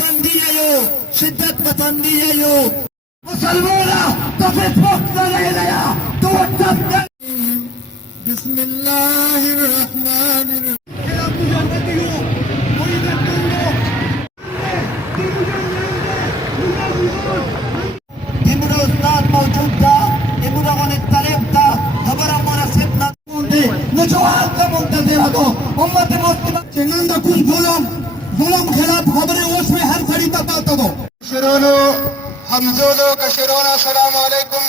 पसंदी आयो शिद्दत पसंदी आयो मुसलमाना तो फिर वक्त नहीं लगा तो बिस्मिल्लाहिर्रहमानिर्रहीम Ustad mawjud था इमुरा को नितलेब था हमारा मुनासिब ना होंगे नजवान का मुंतज़िर हो उम्मत मुस्लिम चंदा कुछ जुल्म खिलाफ खबरें उसमें हर खड़ी तक दो शरोनो हमजोलो कशरोना अस्सलाम वालेकुम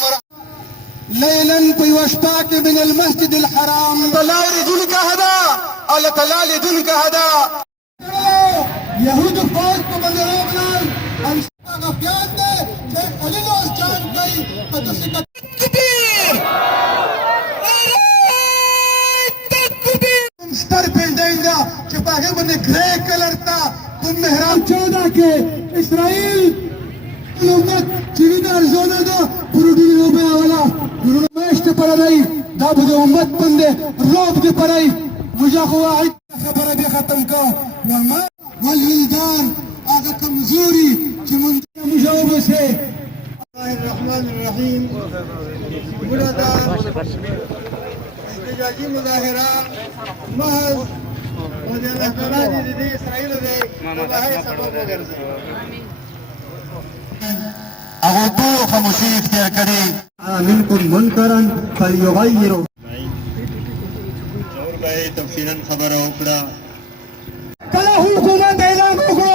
लैलन पैवस्ता के من المسجد الحرام तलाल दुन का हदा अल तलाल दुन का हदा यहूद फौज को बंदराबलाल अंशा का प्यार दे अलीगोस जान गई तुम स्तर पे देंगे चिपाही बने ग्रे कलर था तुम मेहराब 14 के इसराइल उम्मत चिरीदार जोने दो पुरुडी लोबे वाला मैस्ट पर रही दाब जो उम्मत बंदे रोब के पराई मुझे हुआ खबर भी खत्म का वलविल्दान आगे कमजोरी चिमंदा मुजावब से Bismillahirrahmanirrahim. Burada ihtiyacı müzahara mahz mujalladat dedi İsrail de tebahir sebep olurdu. Agutu khamushi ikhtiyar kare. Minkum munkaran falyughayyiru. और भाई तफसीलन खबर हो कला हुकूमत ऐलान करो